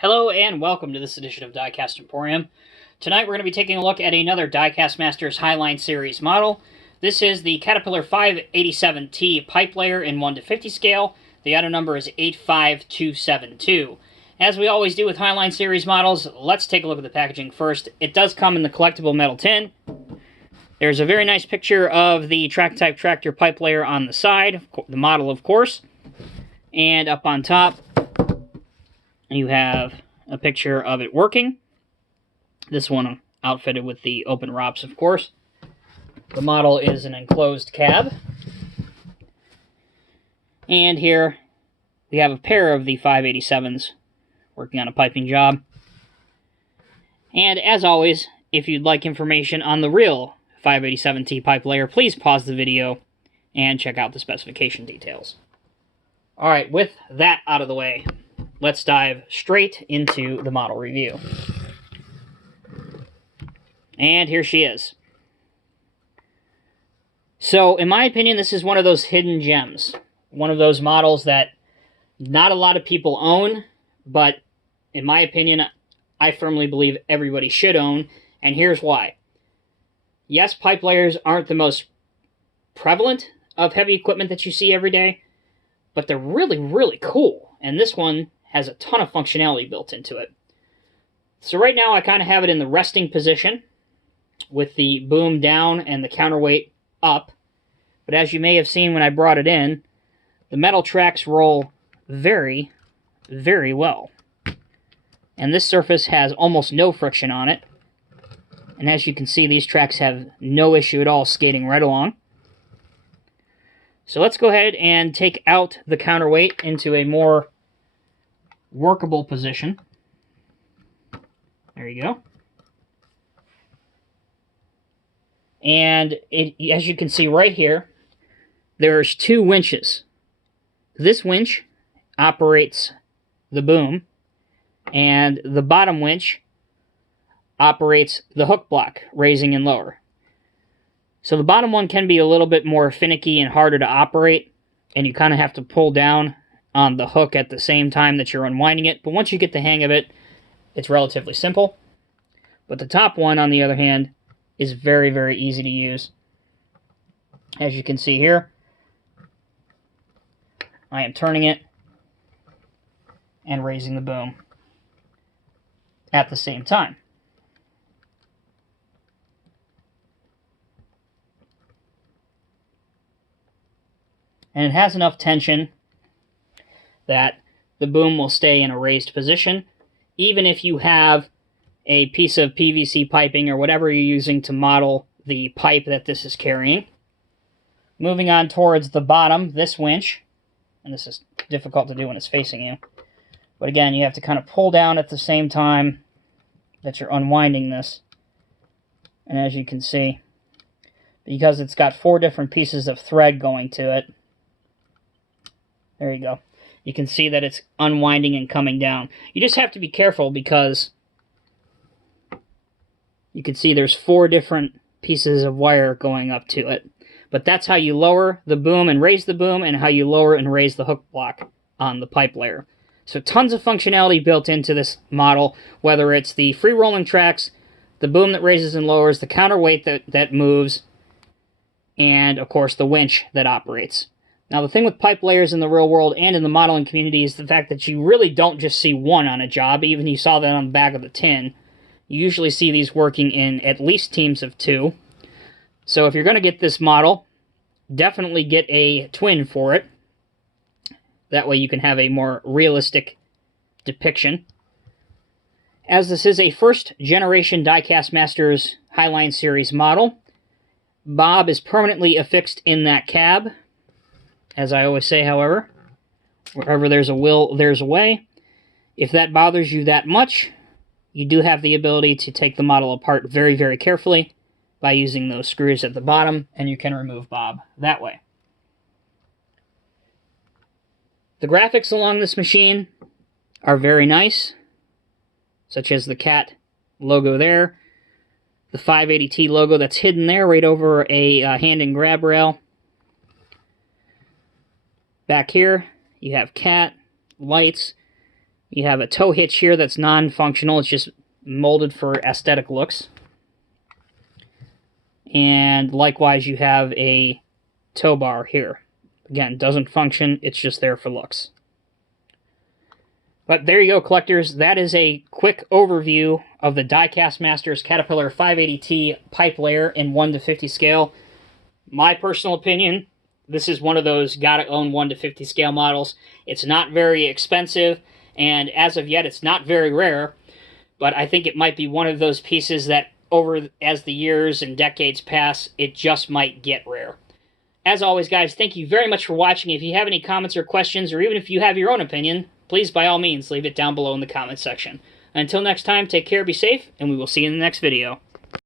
Hello and welcome to this edition of Diecast Emporium. Tonight we're going to be taking a look at another Diecast Masters Highline series model. This is the Caterpillar 587T PipeLayer in 1:50 scale. The item number is 85272. As we always do with Highline series models, let's take a look at the packaging first. It does come in the collectible metal tin. There's a very nice picture of the track-type tractor PipeLayer on the side, the model of course. And up on top, you have a picture of it working. This one outfitted with the open ROPS, of course. The model is an enclosed cab. And here we have a pair of the 587s working on a piping job. And as always, if you'd like information on the real 587T PipeLayer, please pause the video and check out the specification details. Alright, with that out of the way, let's dive straight into the model review. And here she is. So, in my opinion, this is one of those hidden gems. One of those models that not a lot of people own, but in my opinion, I firmly believe everybody should own, and here's why. Yes, PipeLayers aren't the most prevalent of heavy equipment that you see every day, but they're really, really cool, and this one has a ton of functionality built into it. So right now I kind of have it in the resting position with the boom down and the counterweight up. But as you may have seen when I brought it in, the metal tracks roll very, very well. And this surface has almost no friction on it. And as you can see, these tracks have no issue at all skating right along. So let's go ahead and take out the counterweight into a more workable position. There you go. And as you can see right here, there's two winches. This winch operates the boom, and the bottom winch operates the hook block, raising and lower. So the bottom one can be a little bit more finicky and harder to operate, and you kind of have to pull down on the hook at the same time that you're unwinding it. But once you get the hang of it, it's relatively simple. But the top one, on the other hand, is very, very easy to use. As you can see here, I am turning it and raising the boom at the same time. And it has enough tension that the boom will stay in a raised position, even if you have a piece of PVC piping or whatever you're using to model the pipe that this is carrying. Moving on towards the bottom, this winch, and this is difficult to do when it's facing you, but again, you have to kind of pull down at the same time that you're unwinding this. And as you can see, because it's got 4 different pieces of thread going to it, there you go. You can see that it's unwinding and coming down. You just have to be careful because you can see there's 4 different pieces of wire going up to it. But that's how you lower the boom and raise the boom, and how you lower and raise the hook block on the PipeLayer. So tons of functionality built into this model, whether it's the free rolling tracks, the boom that raises and lowers, the counterweight that moves, and of course the winch that operates. Now, the thing with PipeLayers in the real world and in the modeling community is the fact that you really don't just see one on a job. Even you saw that on the back of the tin. You usually see these working in at least teams of 2. So if you're going to get this model, definitely get a twin for it. That way you can have a more realistic depiction. As this is a first-generation Diecast Masters Highline Series model, Bob is permanently affixed in that cab. As I always say, however, wherever there's a will, there's a way. If that bothers you that much, you do have the ability to take the model apart very, very carefully by using those screws at the bottom, and you can remove Bob that way. The graphics along this machine are very nice, such as the cat logo there, the 580T logo that's hidden there right over a hand and grab rail. Back here, you have cat, lights, You have a tow hitch here that's non-functional. It's just molded for aesthetic looks. And likewise, you have a tow bar here. Again, doesn't function. It's just there for looks. But there you go, collectors. That is a quick overview of the Diecast Masters Caterpillar 580T PipeLayer in 1:50 scale. My personal opinion, this is one of those gotta-own 1:50 scale models. It's not very expensive, and as of yet, it's not very rare, but I think it might be one of those pieces that as the years and decades pass, it just might get rare. As always, guys, thank you very much for watching. If you have any comments or questions, or even if you have your own opinion, please, by all means, leave it down below in the comment section. Until next time, take care, be safe, and we will see you in the next video.